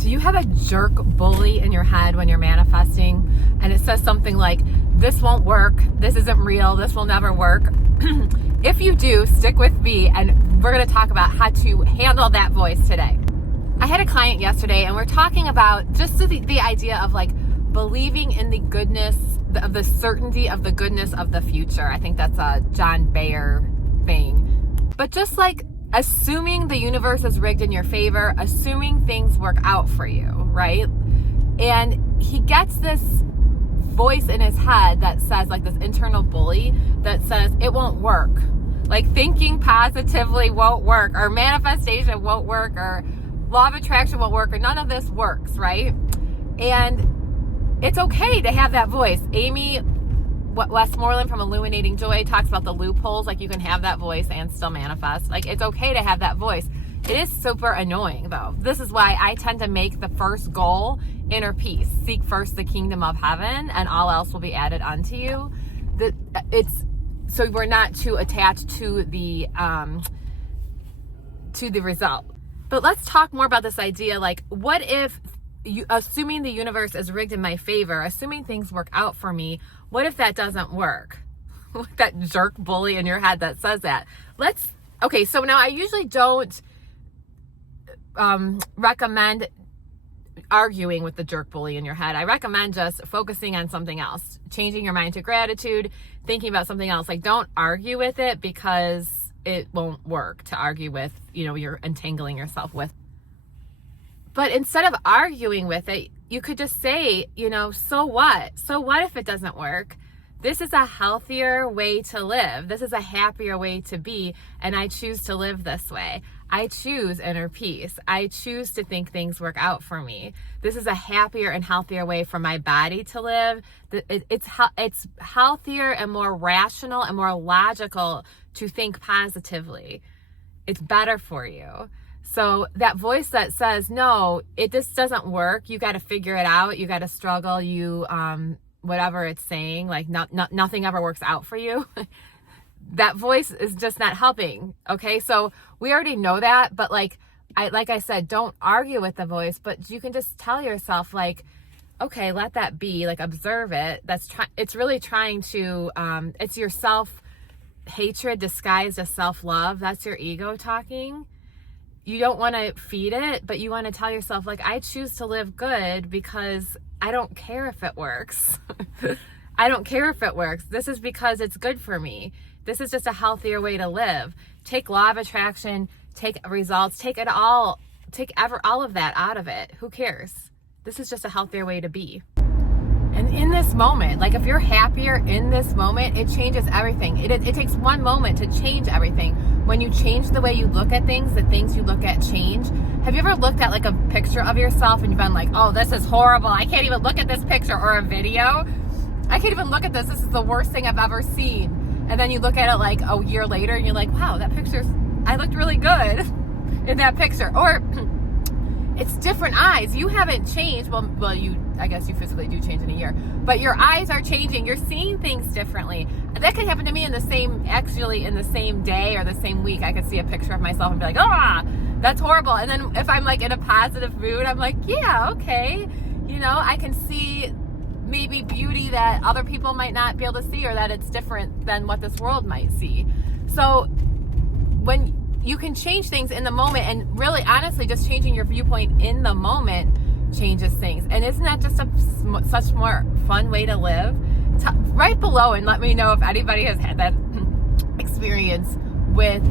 Do you have a jerk bully in your head when you're manifesting and it says something like, this won't work, this isn't real, this will never work? If you do, stick with me and we're going to talk about how to handle that voice today. I had a client yesterday and we're talking about just the idea of like believing in the goodness, of the certainty of the goodness of the future. I think that's a John Bayer thing. But just like assuming the universe is rigged in your favor, assuming things work out for you, right? And he gets this voice in his head that says, like this internal bully that says it won't work. Like thinking positively won't work, or manifestation won't work, or law of attraction won't work, or none of this works, right? And it's okay to have that voice. Amy Westmoreland from Illuminating Joy talks about the loopholes, like you can have that voice and still manifest. Like it's okay to have that voice. It is super annoying though. This is why I tend to make the first goal inner peace. Seek first the kingdom of heaven and all else will be added unto you. So we're not too attached to the result. But let's talk more about this idea, like what if assuming the universe is rigged in my favor, assuming things work out for me, what if that doesn't work? That jerk bully in your head that says that. Okay, so now I usually don't recommend arguing with the jerk bully in your head. I recommend just focusing on something else, changing your mind to gratitude, thinking about something else. Like don't argue with it because it won't work to argue with, you're entangling yourself with. But instead of arguing with it, you could just say, so what? So what if it doesn't work? This is a healthier way to live. This is a happier way to be. And I choose to live this way. I choose inner peace. I choose to think things work out for me. This is a happier and healthier way for my body to live. It's healthier and more rational and more logical to think positively. It's better for you. So that voice that says, no, it just doesn't work. You got to figure it out. You got to struggle. Whatever it's saying, like nothing ever works out for you. That voice is just not helping. Okay. So we already know that, but like I said, don't argue with the voice, but you can just tell yourself like, okay, let that be, like observe it. It's really trying to, it's your self-hatred disguised as self-love. That's your ego talking. You don't want to feed it, but you want to tell yourself like, I choose to live good because I don't care if it works. I don't care if it works. This is because it's good for me. This is just a healthier way to live. Take law of attraction, take results, take all of that out of it. Who cares? This is just a healthier way to be. And in this moment, like if you're happier in this moment, it changes everything. It takes one moment to change everything. When you change the way you look at things, the things you look at change. Have you ever looked at like a picture of yourself and you've been like, oh, this is horrible. I can't even look at this picture, or a video. I can't even look at this. This is the worst thing I've ever seen. And then you look at it like a year later and you're like, wow, I looked really good in that picture. Or it's different eyes. You haven't changed. Well, I guess you physically do change in a year, but your eyes are changing. You're seeing things differently. That could happen to me in the same day or the same week. I could see a picture of myself and be like, that's horrible. And then if I'm like in a positive mood, I'm like, yeah, okay. I can see maybe beauty that other people might not be able to see, or that it's different than what this world might see. So when you can change things in the moment, and really honestly just changing your viewpoint in the moment changes things. And isn't that just such more fun way to live? Right below, and let me know if anybody has had that experience with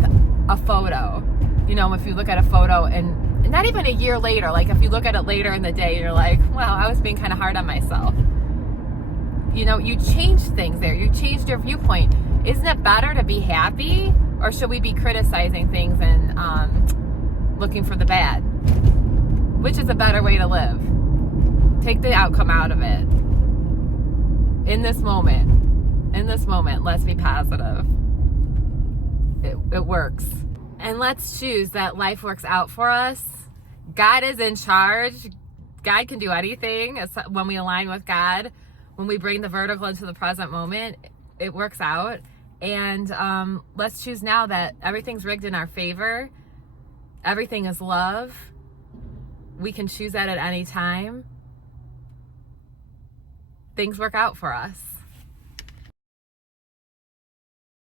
a photo. If you look at a photo and not even a year later, like if you look at it later in the day, you're like, wow, I was being kind of hard on myself. You changed things there. You changed your viewpoint. Isn't it better to be happy, or should we be criticizing things and looking for the bad? Which is a better way to live? Take the outcome out of it. In this moment, let's be positive. It works. And let's choose that life works out for us. God is in charge. God can do anything when we align with God. When we bring the vertical into the present moment, it works out. And let's choose now that everything's rigged in our favor. Everything is love. we can choose that at any time, things work out for us.